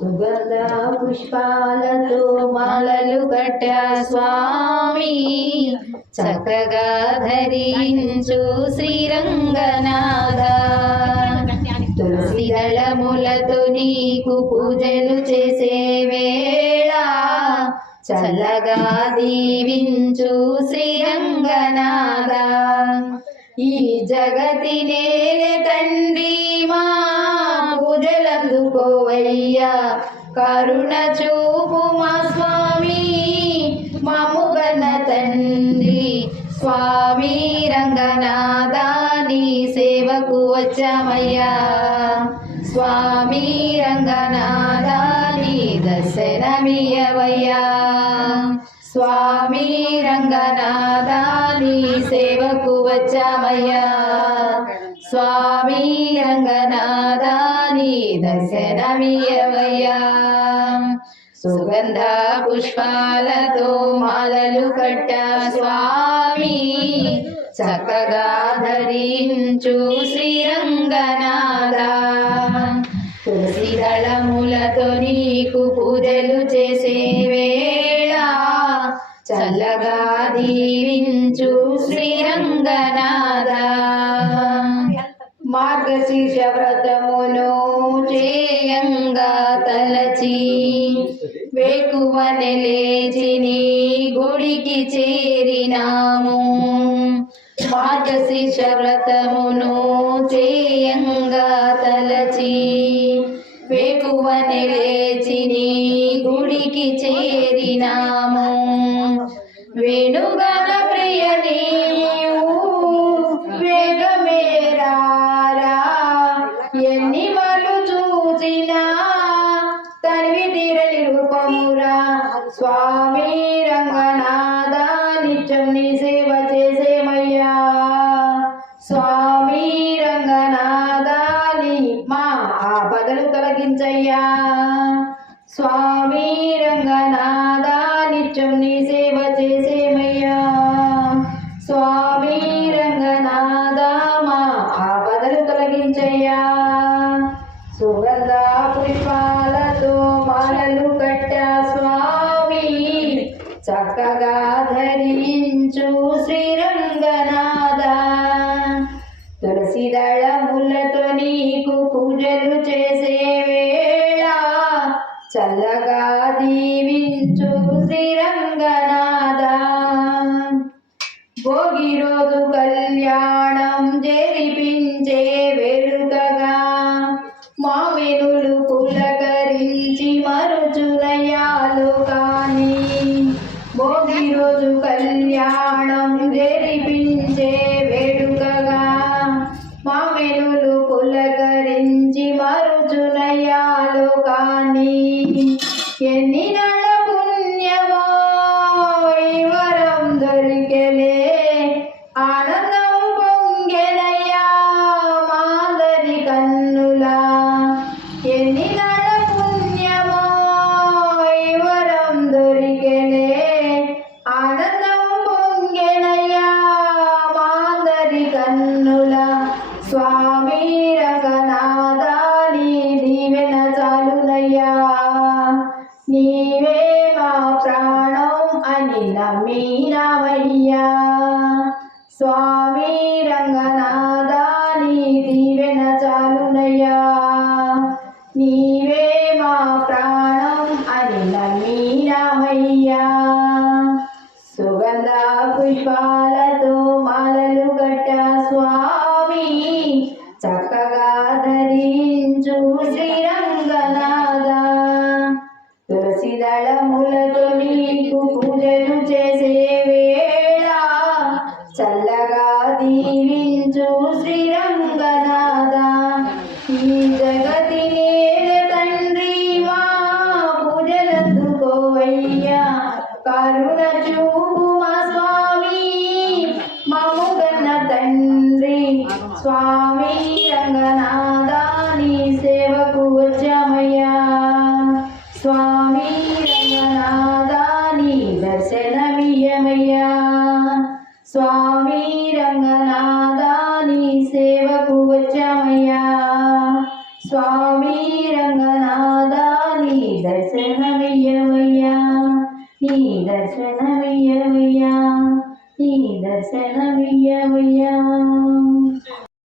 సుగంధ పుష్పాలతో మాలలు కట్టా స్వామి. చక్కగా ధరించు శ్రీరంగనాథ. తులసి దళములతో నీకు పూజలు చేసే వేళ చల్లగా దీవించు శ్రీరంగనాథ. ఈ జగతి నేనే తండ్రి. గోవయ్యా కరుణ చూపు మా స్వామి మముగన తండ్రి. స్వామి రంగనాథాని సేవకు వచ్చామయ్యా. స్వామి రంగనాథాని నీ దర్శనమియవయ్యా స్వామి రంగనాథాని సేవకు వచ్చామయ్యా. స్వామి రంగనాథాని నీ దర్శనమియవయ్యా సుగంధ పుష్పాలతో మాలలు కట్ట స్వామి చక్కగా ధరించు శ్రీరంగనాథ. తులసి దళములతో నీకు పూజలు చేసే వేళ చల్లగా దీవించు వేకువని లేచి నీ గుడికి చేరినాము. మార్గశీర్ష వ్రతమును చేయంగా తలచి వేకువని లేచి నీ గుడికి చేరినాము. వేణుగా నిత్యం నీ సేవ చేసేమయ్యా? స్వామి రంగనాథ మా ఆపదలు తొలగించయ్యా. స్వామి రంగనాథ నిత్యం నీ సేవ చేసేమయ్యా. స్వామి రంగనాథ మా ఆపదలు తొలగించయ్యా. ఆదరించు శ్రీరంగనాథ. తులసి దళములతో నీకు పూజలు చేసే వేళ చల్లగా దీవించు శ్రీరంగనాథ. భోగి రోజు కళ్యాణం జరిపించే వేడుకగా మామినులు పులకరించి మరుచులయాలు కానీ. భోగి రోజు కళ్యాణం శ్రీరామయ్యా. సుగంధ పుష్పాలతో మాలలు కట్ట స్వామి. చక్కగా ధరించు శ్రీరంగనాథ. తులసి దళములతో నీకు పూజలు చేసే వేళ చల్ల కరుణ చూపుమా స్వామి మముగన్న తండ్రి. స్వామి రంగనాథా నీ సేవకు వచ్చమయ్యా. స్వామి రంగనాథా నీ దర్శనమియమయ్యా స్వామి రంగనాథా సేవకు వచ్చమయ్యా. స్వామి రంగనాథా నీ దర్శనమియ్యవయ్యా నీ